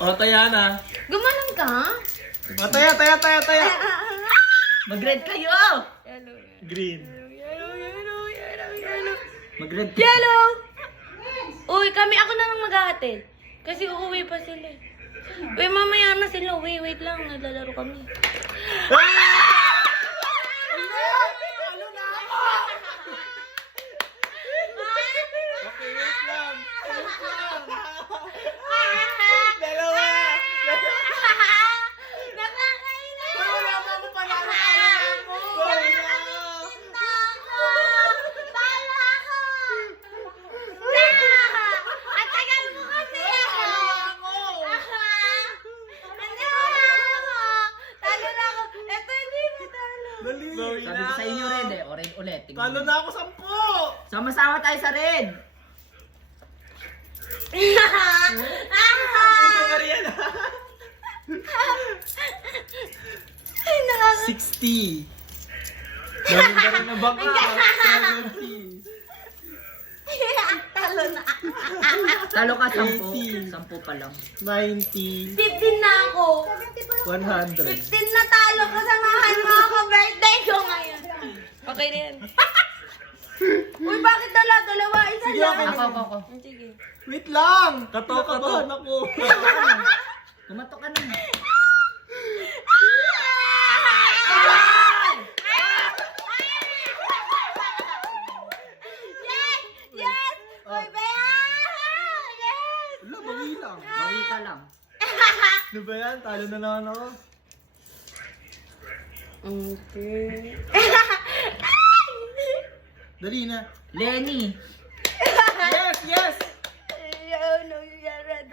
O, taya na. Gumanon ka? O, taya. Mag-red kayo! Yellow. Green. Yellow. Mag-red kayo. Yellow! Uy, ako na lang maghahatid. Kasi uuwi pa sila. Uy, mamaya na sila. Wait lang. Naglalaro kami. Okay, wait lang. Dalawa. Nakakainis! Wala pa ako panalo. Talo ako! Ang tagal mo kasi! Talo na ako! Eto, hindi mo talo. Dali. Sabi ko sa inyo red eh. O red ulit. Tingnan Talo mo. na ako 10. Sama-sama tayo sa red. Ito, Mariana. Ay, 60. Galing na baka. 70. Talo na. Talo ka 10. 80. 10 pa lang. 90. 15 na ako. 100. 15 na talo ko. Samahan mo ako. Birthday ko ngayon. Okay na yan. Uy, bakit dalawa? Isa Sige, lang. okay. Ako. Sige. Wait lang. Nakabahan ako. Tumatok ka na. Yes! Uy, Bea! Yes! Wala, bawi lang. Bawi ka lang. Ano ba yan? Talo na naman ako. Okay. Dali na. Lenny. Yes! Oh no, yeah, red.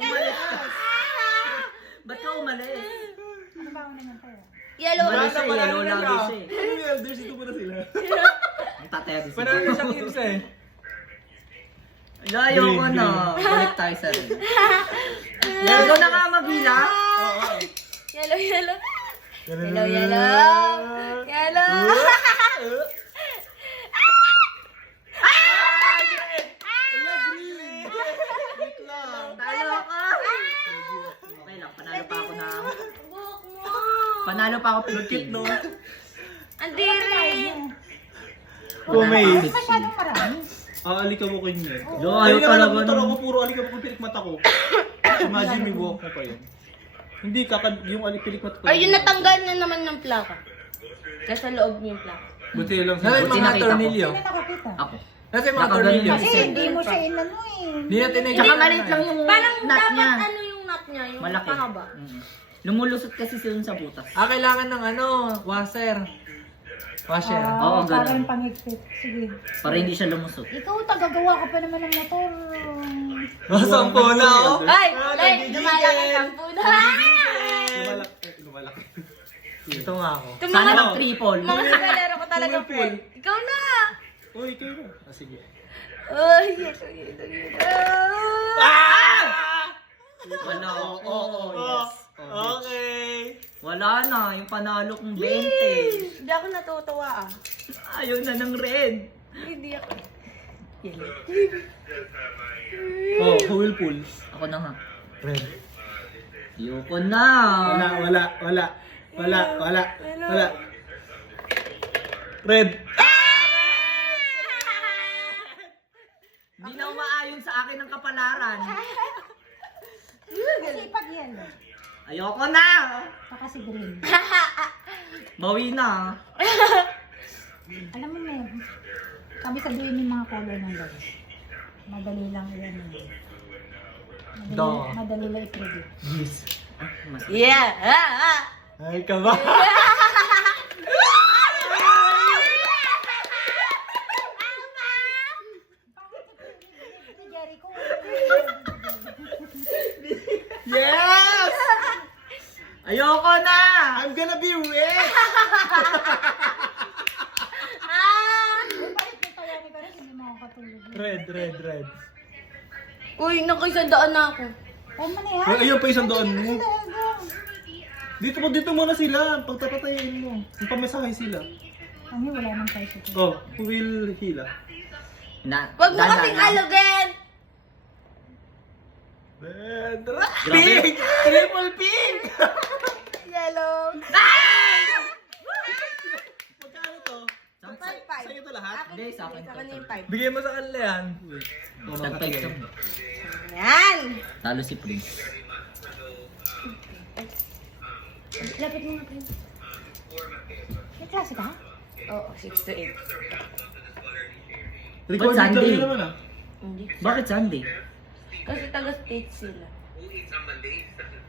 Umalis ka. Ba't ka umalis? Yellow. Umalis siya. Panalo Yellow na lagi na. siya eh. Ano yung elders? Ito mo na sila. Ang tataya din Panalo na siya Kims eh. Layo ko Green, na. Balik tayo sa red. Ikaw na nga mabilang. Oo. Yellow. Yellow. Wala, green. Wait lang. Talo ka. Okay lang. Panalo pa ako na. Buhok mo. Panalo pa ako Lukit 15. no? Ang diri. Kumain. Masyadong marami. Alikabukin niya. Yo, ayaw talaga Motor nun. ako, puro alikabok pilik mata ko. Imagine may buhok mo pa yun. Hindi, yung pilik mata ko. Ay, yun natanggal na naman ng plaka. Nasa loob niya yung plaka. Buti lang Buti sa nakita ko. Hindi na nakakita. Ako. Kasi mga Nakaganon tornilyo. yung Kasi isa. hindi mo siya inano eh. Hindi natin na Tsaka maliit lang yung Parang nut dapat niya. ano yung nut niya, yung Malaki. pahaba. Lumulusot kasi sila sa butas. Kailangan ng washer. Washer. Oo, ganun. Parang pang-expect. Sige. Para hindi siya lumusot. Ikaw, tagagawa ka pa naman ng motor. Sampo na ako. Ay, nagigigil. lumalaki ang puno. Lumalaki. Ito nga ako. Sana mag triple. Mga kagalero ko talaga, Pulpul. friend. Ikaw na! Uy, kayo na. Sige. Ay, yes. Wala. Oo, yes. Okay. Wala na. Yung panalo kong 20. Hindi ako natutuwa ah. Ayaw na ng red. Hindi ako. Oh, who will pull? Ako na nga. Red. Ayoko na. Wala. Red. Hindi na umaayon sa akin ng kapalaran. Kasi pag yan. Ayoko na. Saka si green. Bawi na. Alam mo na yun. Kami sabihin yung mga color ng guys. Madali lang yan. Do. Madali lang i-predict. Yes. Mas Yeah! Ay ka ba? Si Jericho. Yes! Ayoko na. I'm gonna be rich! Bakit may tayari ka rin? Hindi makakatulog. Red. Uy, nakisandaan na ako. Time mo na yan. Ay, ayun pa isang doon mo. Talaga. Dito muna sila. Pagtapatayin mo. Yung pamisahe sila. Kami wala nang choice. Oh, who will hila? Huwag mo kasing alugin! Bedra! Grabe. Pink! Triple pink! Yellow. Magkano to? Five, five. Sa'yo to lahat? Hindi, sa akin to. Yung 5. Bigay mo sa kanila yan. Stag five to. Yan! Talo si Prince. Lapit mo na, Prince. May klase ka? Oo, 6 to 8. Recorded Sunday? lang yun naman ah. Hindi. Bakit Sunday? Kasi taga-state sila.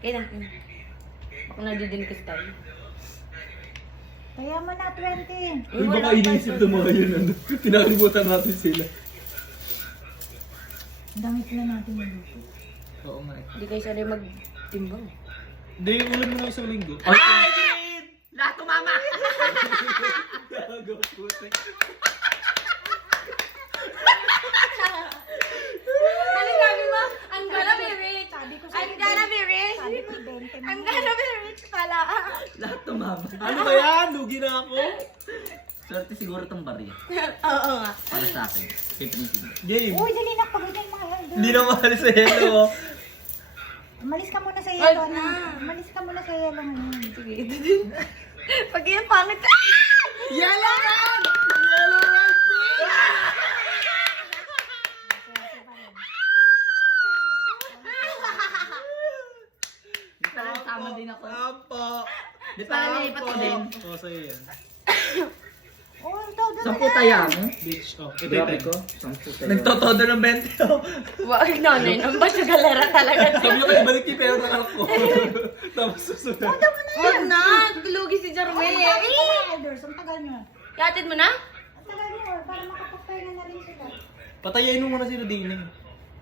Kaya na. Baka nadidinig kasi tayo. Kaya mo na 20. Uy, baka iniisip ng mga yun. Ano? Pinakalimutan natin sila. Damit na natin yung luto. Oo nga eh. Hindi kayo sanay magtimbang. Hindi, ulan mo na isang linggo. Ay! Lahat tumama! Gago, putik. Ano sabi mo? I'm gonna be rich. Sabi ko I'm gonna be rich. Sabi ko 20 I'm gonna be rich pala. Lahat tumama. Ano ba yan? Lugi na ako. Swerte siguro tong barya. Oo nga. Para sa akin. Si Prince. Game. Uy, dali na pagod yung mga elder. Hindi na mahal sa hello. Umalis ka muna sa Wag yelo na. Umalis ka muna sa yelo ngayon. Sige, ito din. Pag yung pangit. Yellow red! Yellow red pink! Di pala tama din ako. Sampo. Di pala nilipat ko din. Oo, sa'yo yan. Oh, ito, doon Sampu taya mo? Bitch. Oh, ito Grabe ito. ko. Sampu taya. Nagtotodo ng 20 oh. Wag nanay. Ang baso galera talaga. Sabi ko, ibalik yung pera ng anak ko. Tapos susunod. Wag na. Lugi si Jarmel. elders. Ang tagal nyo. Yatid mo na? Ang tagal nyo. Para makapagpahinga na rin sila. Patayin mo muna sila din eh.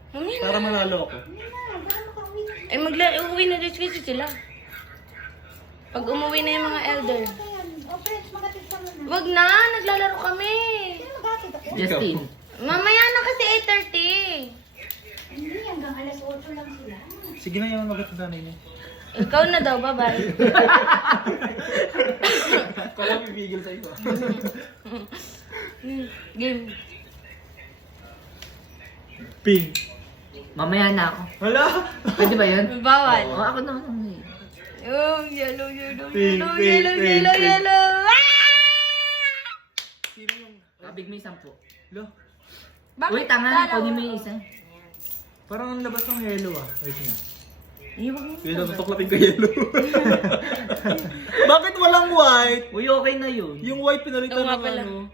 Hindi na. Para manalo ako. Hindi na. Para makauwi na. Eh, uuwi na din kasi sila. Pag umuwi na yung mga elder. Ayan. Oh, friends, magatid ka muna. Wag na. Naglalaro kami. Sino magatid ako? Justin. Mamaya na kasi 8:30. Hindi, hanggang alas 8 lang sila. Sige na yung magat na nanay niya. Ikaw na daw, bye-bye. Kala pipigil sa iba. Game. Pink. Mamaya na ako. Wala. Pwede ba yun? Bawal. Oo, ako naman ang may. Yung yellow, yellow, Pink, yellow, pink, yellow, pink, yellow, pink. yellow. Sino yung... Kabig may 10. Lo? Uy, tanga. Kunin mo yung isa. Parang ang labas ng yellow ah. Wait nga. Iwag mo. Wait lang, tutuklapin ko yellow. Bakit walang white? Uy, okay na yun. Yung white pinalitan Oo nga ng pala. ano.